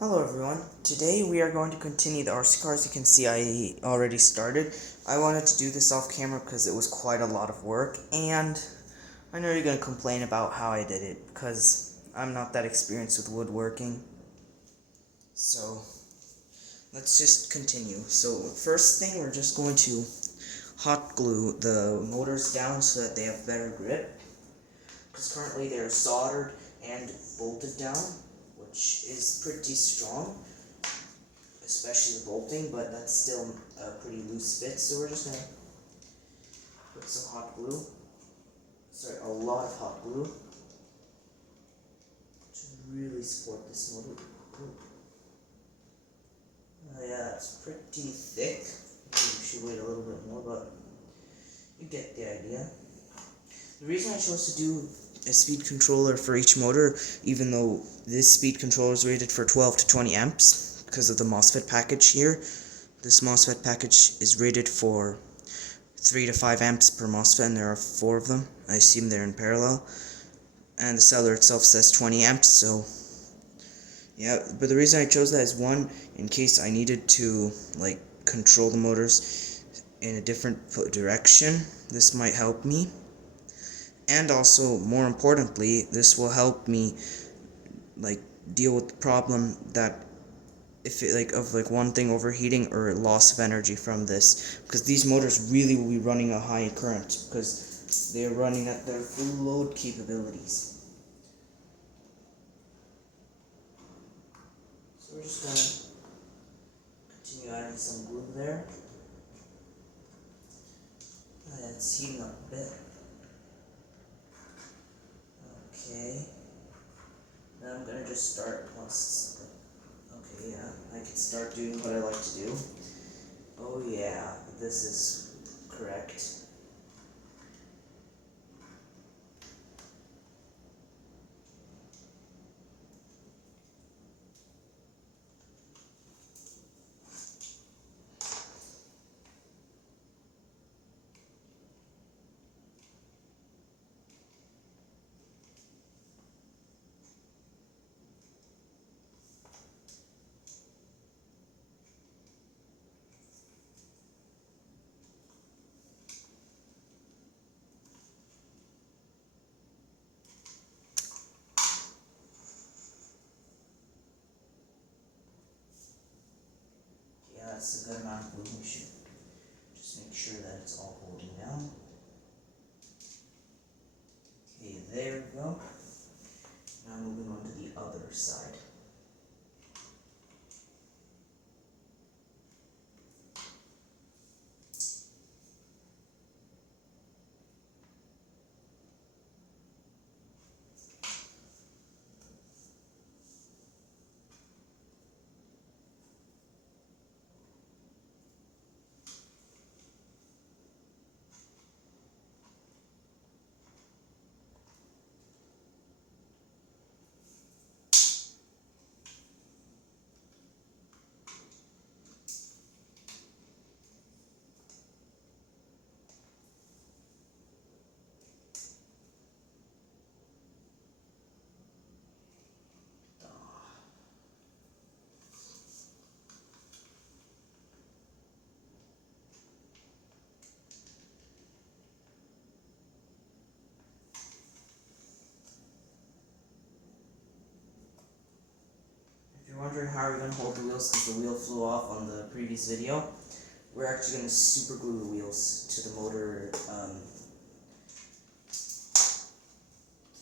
Hello everyone, today we are going to continue the RC car. As you can see, I already started. I wanted to do this off camera because it was quite a lot of work, and I know you're going to complain about how I did it because I'm not that experienced with woodworking. So, let's just continue. So, first thing, we're just going to hot glue the motors down so that they have better grip, because currently they're soldered and bolted down, which is pretty strong, especially the bolting, but that's still a pretty loose fit, so we're just gonna put some hot glue, a lot of hot glue, to really support this motor. Yeah, it's pretty thick. Maybe we should wait a little bit more, but you get the idea. The reason I chose to do a speed controller for each motor, even though this speed controller is rated for 12 to 20 amps, because of the MOSFET package here, this MOSFET package is rated for 3 to 5 amps per MOSFET, and there are 4 of them. I assume they're in parallel. And the seller itself says 20 amps, so yeah. But the reason I chose that is, one, in case I needed to control the motors in a different direction, this might help me. And also, more importantly, this will help me deal with the problem that if it of one thing overheating or loss of energy from this, because these motors really will be running a high current because they're running at their full load capabilities. So we're just gonna continue adding some glue there. It's heating up a bit. Okay. Now I'm gonna just start once. Okay, yeah, I can start doing what I like to do. Oh yeah, this is correct. Yeah, that's a good amount of glue. We should just make sure that it's all holding down. Okay, there we go. Now moving on to the other side. If you're wondering how we're going to hold the wheels because the wheel flew off on the previous video, we're actually going to super glue the wheels to the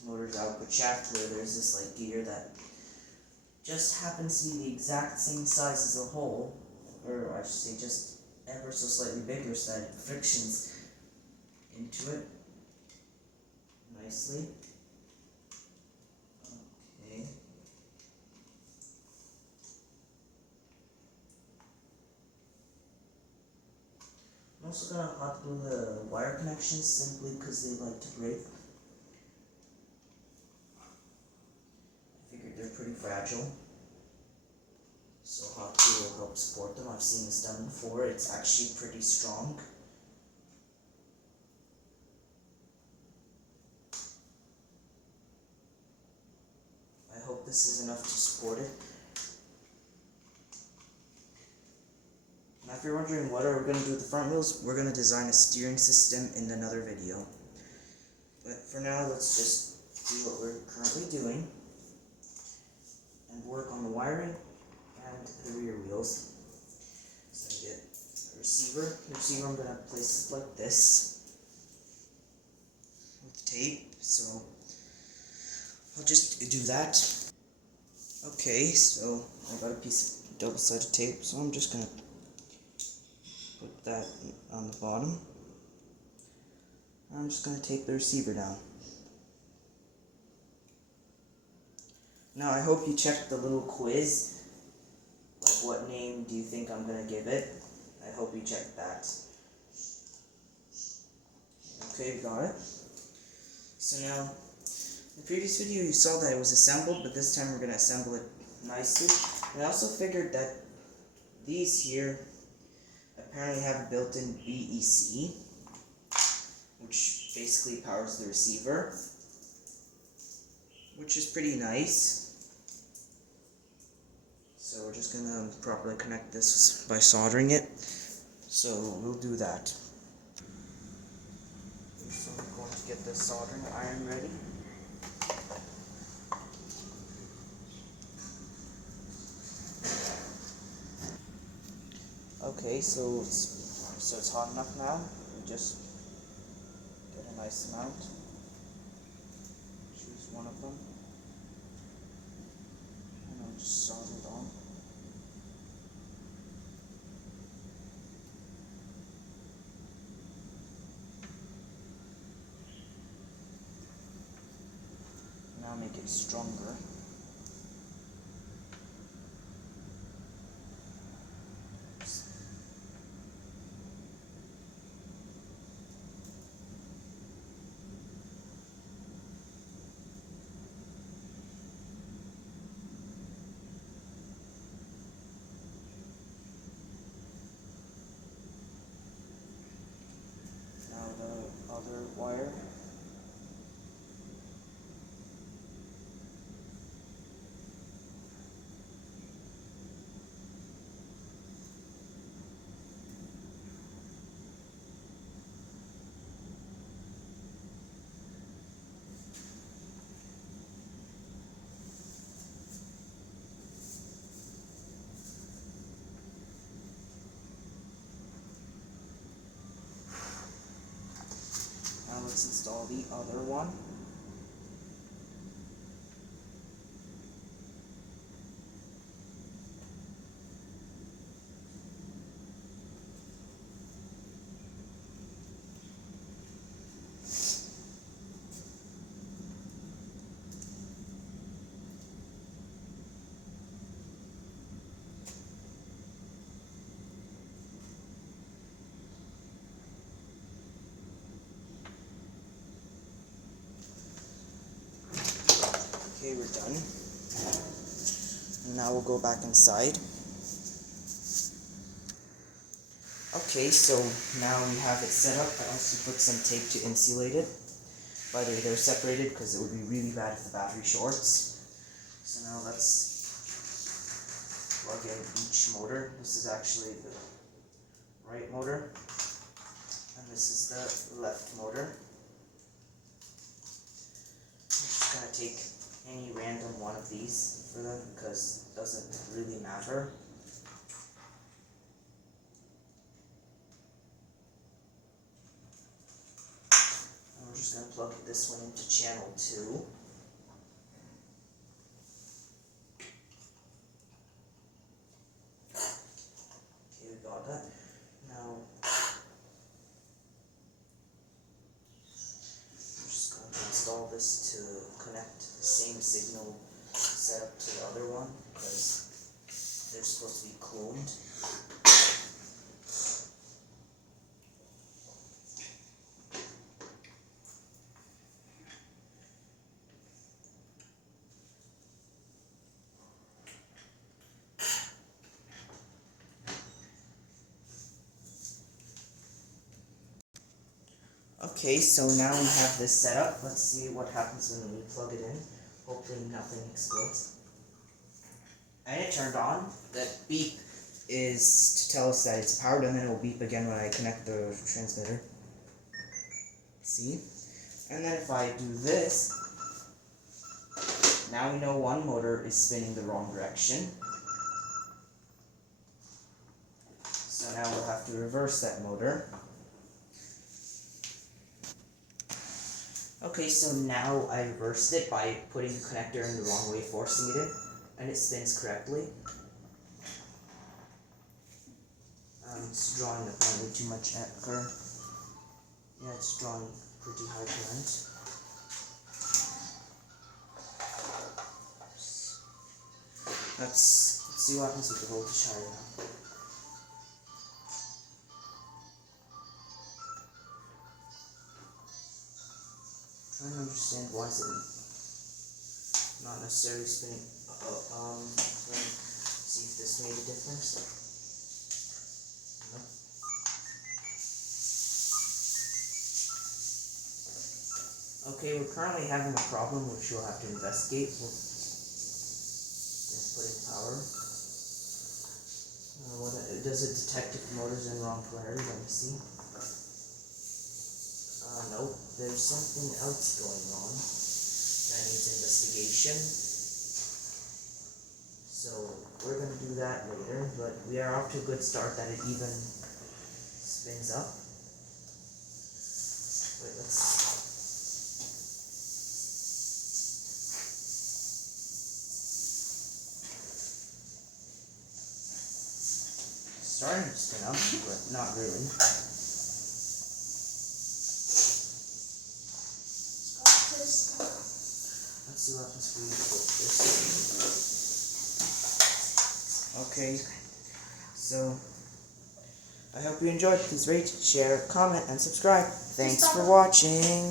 motor's output shaft, where there's this gear that just happens to be the exact same size as the hole, or I should say just ever so slightly bigger, so that it frictions into it nicely. Okay. I'm also going to hot glue the wire connections simply because they like to break. I figured they're pretty fragile, so hot glue will help support them. I've seen this done before. It's actually pretty strong. I hope this is enough to support it. if you're wondering what are we going to do with the front wheels, we're going to design a steering system in another video. But for now, let's just do what we're currently doing and work on the wiring and the rear wheels. So I get the receiver. The receiver I'm going to place like this with tape. So I'll just do that. Okay, so I got a piece of double-sided tape, so I'm just going to put that on the bottom. I'm just going to tape the receiver down. Now I hope you checked the little quiz, like what name do you think I'm going to give it. I hope you checked that. Okay, we got it. So now, in the previous video you saw that it was assembled, but this time we're going to assemble it nicely. And I also figured that these here apparently have a built-in BEC, which basically powers the receiver, which is pretty nice. So we're just gonna properly connect this by soldering it. So we'll do that. So I'm going to get the soldering iron ready. Okay, so it's hot enough now. We just get a nice amount. Choose one of them. And I'll just solder it on. Now make it stronger. Now the other wire. Now let's install the other one. Okay, we're done. Now we'll go back inside. Okay, so now we have it set up. I also put some tape to insulate it. By the way, they're separated because it would be really bad if the battery shorts. So now let's plug in each motor. This is actually the right motor, and this is the left motor. I'm just going to take any random one of these for them because it doesn't really matter. And we're just going to plug this one into channel 2. Okay, we got that. Now, I'm just going to install this to connect the same signal setup to the other one because they're supposed to be cloned. Okay, so now we have this set up. Let's see what happens when we plug it in. Hopefully nothing explodes. And it turned on. That beep is to tell us that it's powered, and then it will beep again when I connect the transmitter. See? And then if I do this, now we know one motor is spinning the wrong direction. So now we'll have to reverse that motor. Okay, so now I reversed it by putting the connector in the wrong way, forcing it in, and it spins correctly. It's drawing apparently too much current. Yeah, it's drawing pretty high current. Let's see what happens with the voltage higher now. Trying to understand why is it not necessarily spinning. See if this made a difference. No. Okay, we're currently having a problem which we'll have to investigate. We'll put in power. Does it detect if the motor's in wrong polarity? Let me see. Nope, there's something else going on that needs investigation. So we're going to do that later, but we are off to a good start that it even spins up. Wait, let's starting to spin up, but not really. Let's see what happens for you to put this. Okay, so I hope you enjoyed. Please rate, share, comment, and subscribe. Thanks for watching.